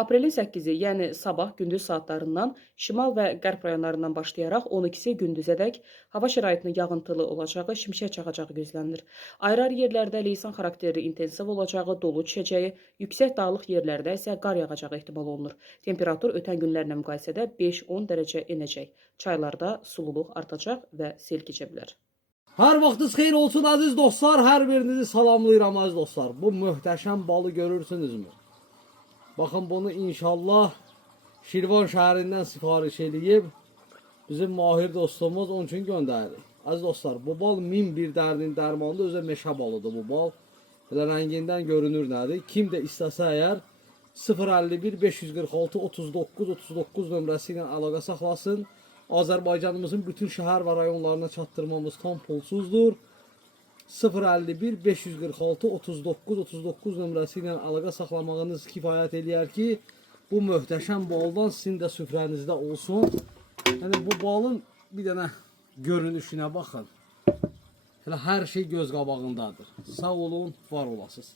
Aprelin 8-i, yəni sabah gündüz saatlarından şimal və qərb rayonlarından başlayaraq 12-si gündüzədək hava şəraitinin yağıntılı olacağı, şimşək çaxacağı gözlənilir. Ayrı-ayrı yerlərdə leysan xarakterli intensiv olacağı, dolu düşəcəyi, yüksək dağlıq yerlərdə isə qar yağacağı ehtimal olunur. Temperatur ötən günlərlə müqayisədə 5-10 dərəcə enəcək. Çaylarda sululuq artacaq və sel keçə bilər. Hər vaxtınız xeyir olsun aziz dostlar, hər birinizi salamlayıram aziz dostlar. Bu möhtəşəm balı görürsünüzmü? Baxın bunu inşallah Şirvan şəhərindən sifariş edib bizim mahir dostumuz onun üçün göndəririk. Aziz dostlar, bu bal 1001 dərdin dərmanında özə meşə balıdır bu bal. Belə rəngindən görünür nədir? Kim də istəsə əgər 051 546 39 39 nömrəsi ilə əlaqə saxlasın. Azərbaycanımızın bütün şəhər və rayonlarına çatdırmamız tam pulsuzdur. 051 546 39 39 nömrəsi ilə əlaqə saxlamağınız kifayət eləyər ki, bu möhtəşəm baldan sizin də süfrənizdə olsun. Yəni bu balın bir dənə görünüşünə baxın. Elə hər şey göz qabağındadır. Sağ olun, var olasınız.